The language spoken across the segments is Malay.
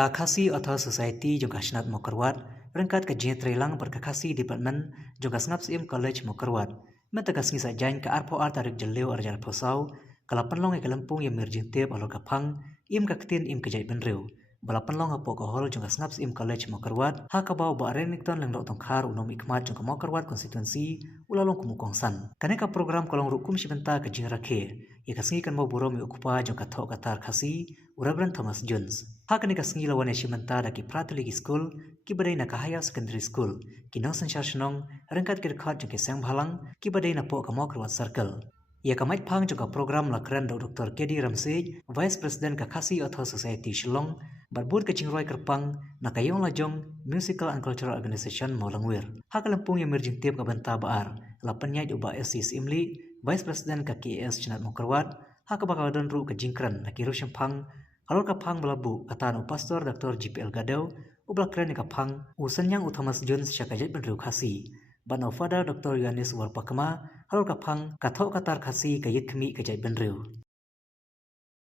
Kakasi atau society juga senat mokerwat, rengkat ke jentrelang berkakasi department juga ngap sim college mokerwat. Mentakas ngisa jain ke arpo art arik jeleu arjar posau, kalau penlong ke lempung yang merjentip alor kapang, im kaktin im kejai benreu. Bala penlong apo kohol juga ngap sim college mokerwat, hakabau ba Remington leng dok tongkar unom ikmat juga mokerwat konstituensi ulalong kumukongsan. Kaneka program kolong rukum sibenta ke jingrake, ya kasngi kan mau burom ukupa juga tok katar kasi, Reverend Thomas Jones. Hakan kasngi lawan sibenta daki Pratoligi School, ki badai na Kahaya Secondary School, ki nong sensasnong rengkat kirkhat juga sang bhalang, ki badai na po kamokerwat circle. Ia kamait pang juga program lakran Dr. Kedi Ramsey, Vice President Kakasi Author Society Shillong, berbud ke Cingruai Kerpang, nakayong lajong Musical and Cultural Organization Maulangwir. Hak lempung yang merjintip ke benta baar, lapannya uba SC Imli, Vice President ke KS Chinat Mokerwat, hak bakal dan ru ke Jingkran, nakiru Shempang, halor kapang belabu, katan Pastor Dr. GPL Gadau, ublakran ni kapang, usanyang Thomas Jones syakajat benru kasi. Ban of Father Dr. Yohanes Warpakema, halor kapang, katok katar kasi kayit kemi kejait benreu.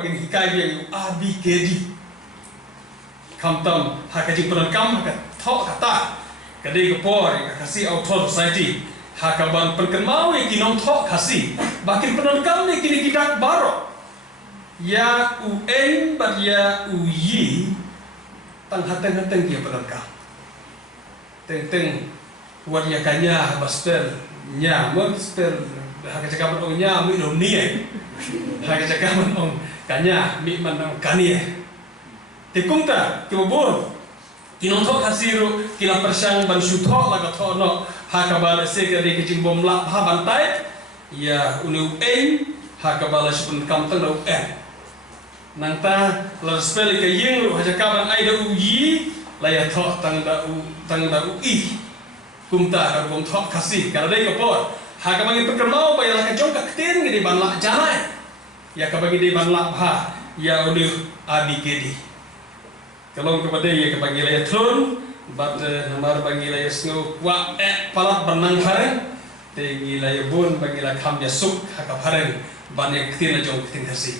Ini hikayat yang ABKD. Kamtam hakaji penankam hakat tok kata kadai kepor kasih author society hakaban penkenmau yang kinong tok kasih bakin penankam ni kini kita barok ya UN bat ya uyi tang hateng dia penankam teng buat ya kanya baspel nya spel hakajakaman ong nya mi no nie hakajakaman ong kanya mi manang kanie Tikung ta, kibubur, kinong tok hasiru, kila persang ban syutok laga tono, hakabala sega de kecing bom lap ha bantai, ya unu hakabala supun kamtang da Nangta lar spell ke yeng hajakaban ai da uyi, laya tok tang da ui. Kumta ka bom tok kasih, kada de kapor, hakabangin pekermau bayar ka jong kaktin ngidi ban lak janai. Ya kabagi de ban lap ha, ya unu ABKD. Kalau kepada ia kepanggil ayat turun, bat namar panggil ayat snow wa palat benang hareng, tengi ayat bun panggil ayat ham jasuk hakap hareng, banyak ketin jong ketin kasih.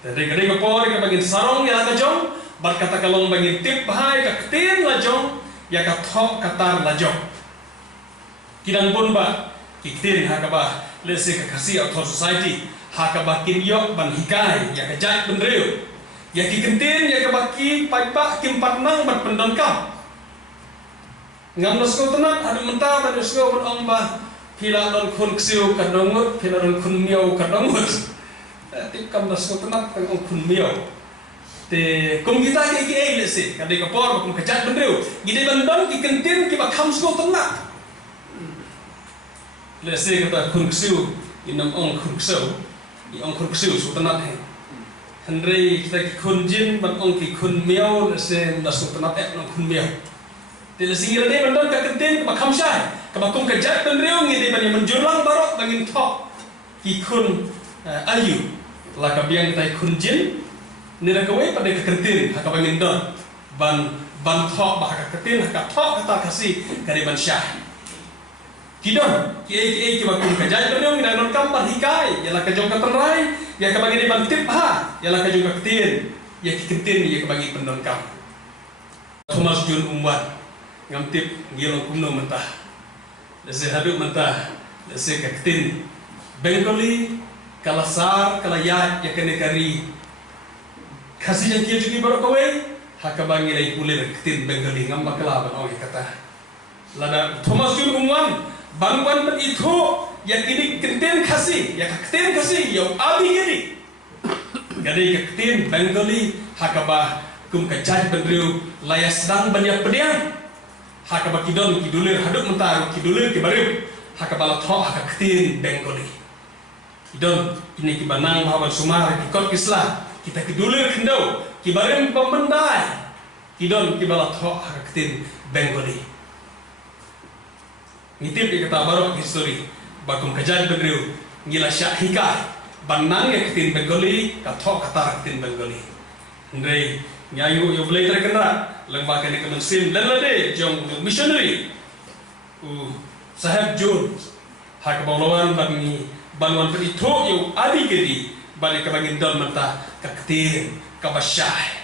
Dari kadang kapor kepanggil sarong ya lajong, bat kata kalong panggil tip bahai ketin lajong, ya katok katar lajong. Kidang bun ba, ketin hakabah lesi kekasih author society, hakabah kinyok ban hikai ya kejat benreu. Ya kikentin ya kebaki paipak kimpatnang bat pendangkam ngam nosko tenang adu mentah adu nosko berong bah pila don kun ksiu kadongut pila don kun miau kadongut tikam nosko tenang tang kun miau te kum kita ki lesi kadai kapor kum kejat bendeu gide bandang kikentin ki bakam sko tenang lesi kata kun ksiu inam ong kun ksiu i ong kun ksiu su tenang he Henry kita kun jin ban ong ki kun miao se nasu penat nang kun miao. Tila singira de bandon ka kentin ka khamsai ka bakum ka jat ban reu ngi de ban menjurlang barok bangin tok ki kun ayu la ka biang kita kun jin nira ka we pada ka kentin ka bangin don ban tok ba ka kentin ka tok kata kasih ka de ban syah. Kidon ki bakum ka jat ban reu ngi don kambar hikai ya la ka jong ka tenrai ya kabagi di bantip ha ya la kajung kaktin ya kikentin ya kabagi pendongkam Thomas Jun umwan ngamtip ngilong kumno mentah lese haduk mentah lese kaktin Bengali kalasar kalayat ya kene kari kasih yang kia juga baru kowe hakabangi lai kulir kaktin Bengali ngam bakala ban ong kata lada Thomas Jun umwan bangwan pen itu yang ini kentin kasih, ya kentin kasih, ya ABKD. Gadai kentin Bengali hakabah kum kejat bendriu layas sedang banyak pedian. Hakabah kidon kidulir haduk mentar kidulir kibarim hakabah tok kentin Bengali. Kidon ini kibanang hawan sumar kikot kislah kita kidulir kendau kibarim pemendai. Kidon kibala tok kentin Bengali. Ngitip kata barok history. Bakum kejat bendriu ngila syak hikai banang ya ketin Bengali katok katar ketin Bengali ndrei nyayu yo boleh terkena lembaga ni kemensim dan lade jong missionary sahab jun hak bawlawan bagi banwan perito yo ABKD balik ke bangin don mentah ketin kabasyah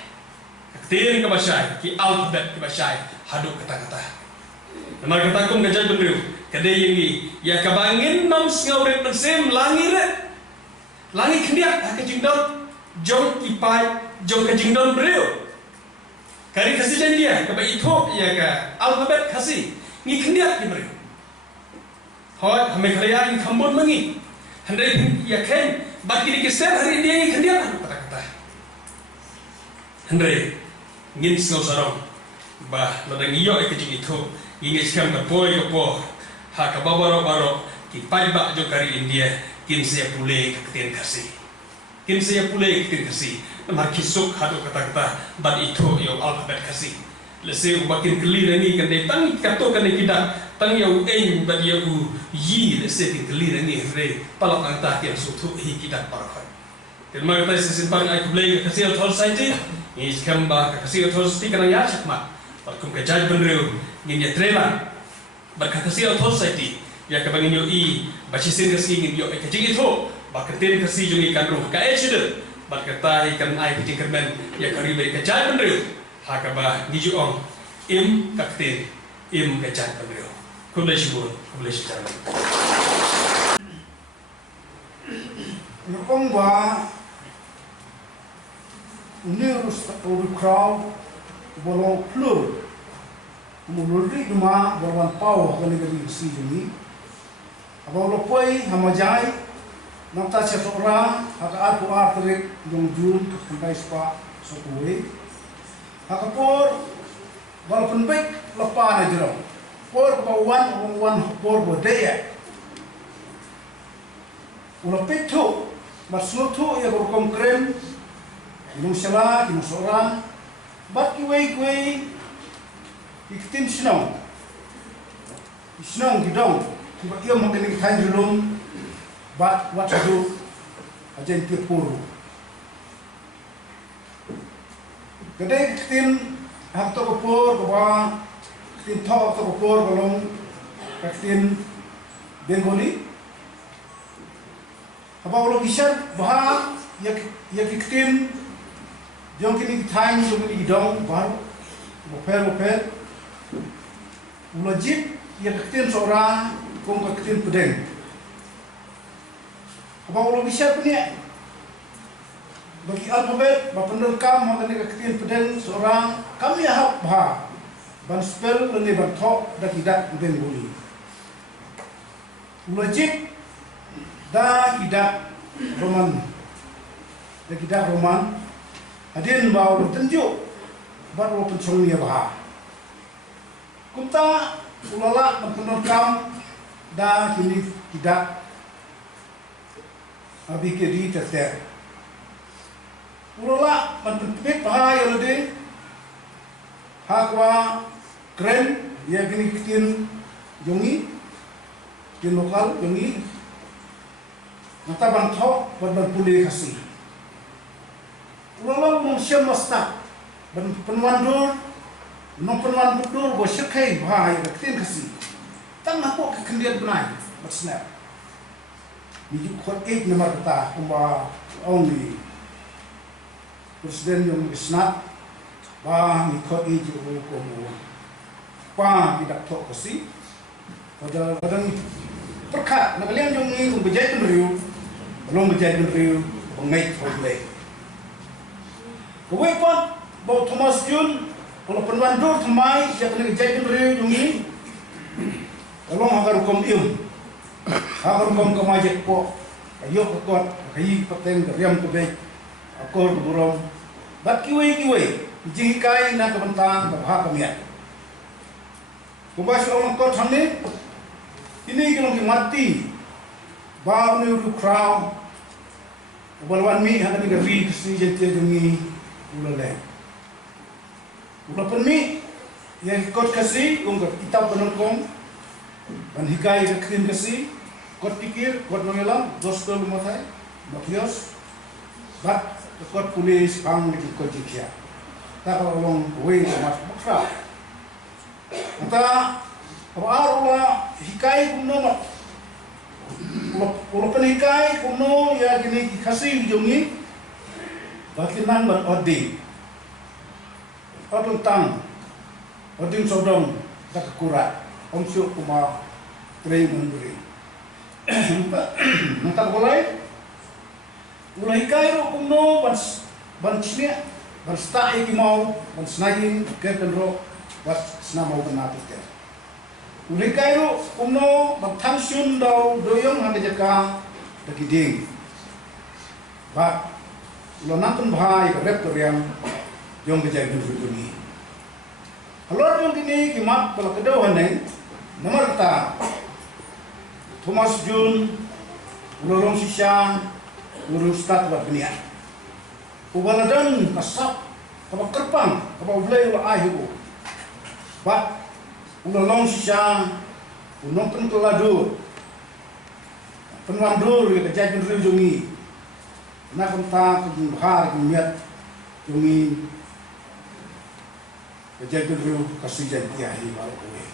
ketir ke basai ki alfabet ke basai haduk kata-kata namar kata kum gajah benriu kade yengi ya kabangin nam ngaurit pensem langit kendiak ke jingdon jong ipai jong ke jingdon beriu kari kasih jandia ke itu ya ke alfabet kasih ngi kendiak di beriu hoi hame karya in kambon mangi handai ya ken baki di keser hari dia ngi kendiak haduk kata-kata handai ngin sngau sarong bah ladang iyo ke jing itu ngi skam ke po ha ka baro ki pai ba jo kari India kin saya pulih ke ketin kasih kin saya pulih ke ketin kasih mar kisuk hadu kata-kata bad itu yo alfabet kasih lese ubakin kelir ni kan tang kato kan kita tang yo en bad yo yi lese kin kelir ni re palak angta ki sutu hi kita parkhat dan mar ta simpang ai pulih ke kasih thol saiti ni skamba ke kasih thol sti kan ya chakma parkum ke jaj benreu ni ya trela berkata kasih thol saiti ya kabangin yo baci sin kasi ngin yo ke jing itu baketin kasi jungi kan ruh ka echide bakata ikan ai ke kermen ya kari be ke jai benriu hakaba niju ong im kaktin im ke jai benriu kulai shibur kulai shijar Nukong ba unirus uru crowd bolong plur muluri duma bolwan pau kali kali si jungi abang lopoi hamajai nangta cetora haka aku atrik jong jun sampai spa sokoi haka por walaupun baik lepa na jero por wan por bodaya ulo pitu masnutu ya berkom krem inung sala inung sora bat kiwei ikitin sinong gidong tiba ia mengenai tanjulung bat what to do ajen puru gede tin hak to kopor bawa tin thok to kopor balong tin Bengali apa ulo kisah bah ya tin jong kini time jong kini dong baru boper ulo jip ya tin seorang kung kakitin pedeng. Apa ulo bisa punya? Bagi alfabet, bapendul kam makanya kakitin pedeng seorang kami ahap bah ban spell lene ban thok dak idak Bengali. Ulo jip da idak Roman. Dak idak Roman. Adin bau tenjuk baru pencong ya bah. Kunta ulala bapendul kam da kini tidak abi ke di terter urola penting bahaya lede hakwa keren ya kini kitin jongi di lokal jongi mata bantok ban pulih kasih urola mungkin masta ban penwandur non penwan budur bo sekai bahaya kitin kasih tang aku kekendian benai bersnap ni kot 8 nomor kata kumba only presiden yang snap ba ni kot 8 ju ko mo pa tidak tok kasi pada kadang perkat nak liang jong ni bejai penriu belum bejai penriu pengai boleh kowe pun bau Thomas Jun kalau penwandur thmai ya kena bejai penriu jong ni Tolong agar hukum agar hukum kemajek po, kayu kekot, kayu peteng, keriam kebek, akor keburung, bat kiwe, jingkai nak kebentang, kerbah kemiat. Kumbas orang kot hamil, ini kalau mati, bau ni udah crowd, balwan mi hanya ni gavi kesi jentia jengi, ulale. Ulapan mi, yang kot kasi, kita penongkong. Dan hikai kekin kasi, kot pikir, kot mengelam, dostol matai, makios, bat kot polis pang di kot jikia. Tak kalau wei sama makra. Mata apa hikai kuno mak, kalau hikai kuno ya gini kasi jongi, bakinan berodi. Odong tang, oding sodong, tak kurat, syuk kuma trei memberi. Nanti mulai kairo kumno ban sini ban stai kimau ban snayin kerkenro bat snamau benatik. Mulai kairo kumno ban tangsun dau doyong hande jaka dagiding. Ba lo nantun bahai rep korean jong kejai duni. Halor jong kini kimat pala kedau haneng nomor ta Thomas Jun ulolong sisya urus stat buat benia. Ubaladan kasap kapal kerpang kapal belai ulah ahibu. Bat ulolong sisya unong penkeladu penwandur ke kejadian riu jungi. Nak entah kebahar kemiat jungi kejadian riu kasih jadi ahi baru kue.